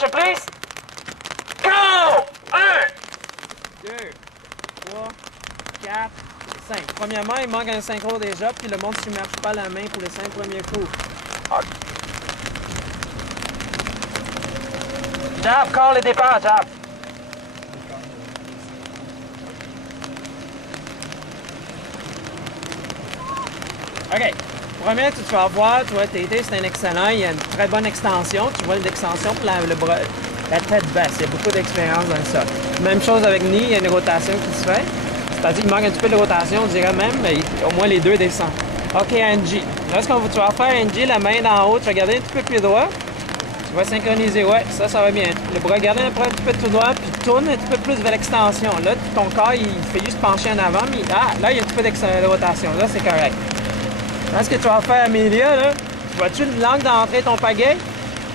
attention please. Go! 1, 2, 3, 4, 5. Premièrement, il manque un synchro déjà, puis le monde ne submerge pas la main pour les 5 premiers coups. Jab, call le départ, jab. OK. Premier, tu vas voir, tu vois, t'aider, c'est un excellent. Il y a une très bonne extension. Tu vois l'extension pour la tête basse. Il y a beaucoup d'expérience dans ça. Même chose avec Ni, il y a une rotation qui se fait. C'est-à-dire qu'il manque un petit peu de rotation, on dirait même, mais au moins les deux descendent. OK, NG. Là, tu vas faire NG, la main d'en haut, tu vas garder un petit peu plus droit. Tu vas synchroniser, ouais, ça va bien. Le bras, garder un petit peu tout droit, puis tourne un petit peu plus vers l'extension. Là, ton corps, il fait juste pencher en avant, mais là, il y a un petit peu de rotation. Là, c'est correct. Là, ce que tu vas faire, Amélia, là, tu vois-tu l'angle d'entrée ton pagaie?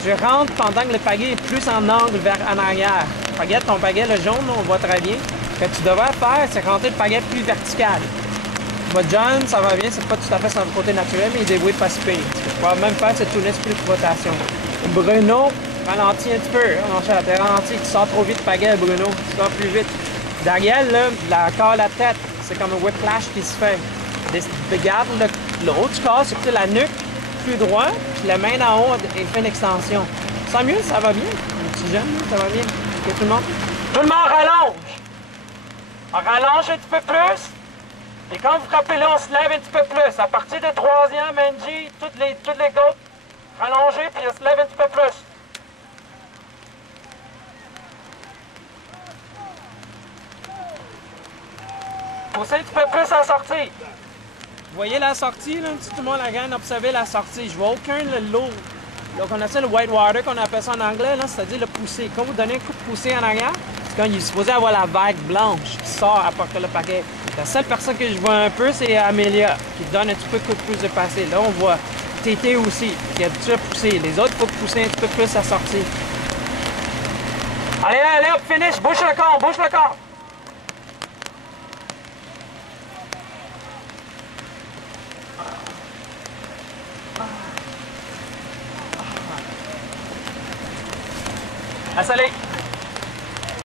Tu rentres pendant que le pagaie est plus en angle en arrière. Regarde ton pagaie, le jaune, on voit très bien. Ce que tu devrais faire, c'est rentrer le pagaie plus vertical. Votre John, ça va bien, c'est pas tout à fait son côté naturel, mais il débrouille pas si pire. Ce que tu vas même faire, c'est tourner plus de rotation. Bruno, ralentis un petit peu. Mon cher, t'es ralenti, tu sors trop vite, pagaie, Bruno. Tu vas plus vite. Daniel, là, la tête, c'est comme un whiplash qui se fait. Regarde le haut du corps, c'est la nuque, plus droit, puis la main d'en haut, elle fait une extension. Ça mieux, ça va bien. Un petit jeune, ça va bien. Okay, tout le monde? Tout le monde rallonge. On rallonge un petit peu plus. Et quand vous frappez là, on se lève un petit peu plus. À partir de 3e, NG, toutes les côtes, rallongez, puis on se lève un petit peu plus. Poussez un petit peu plus en sortie. Vous voyez la sortie, là? Si tout le monde a bien observé la sortie, je vois aucun lot. Donc, on a ça le white water, qu'on appelle ça en anglais, c'est-à-dire le pousser. Quand vous donnez un coup de poussée en arrière, c'est quand il est supposé avoir la vague blanche qui sort à part que le paquet. La seule personne que je vois un peu, c'est Amélia, qui donne un petit peu plus de passer. Là, on voit Tété aussi, qui a déjà poussé. Les autres, il faut pousser un petit peu plus à sortir. Allez, allez, hop, finish, bouge le corps, bouge le corps. Laisse aller.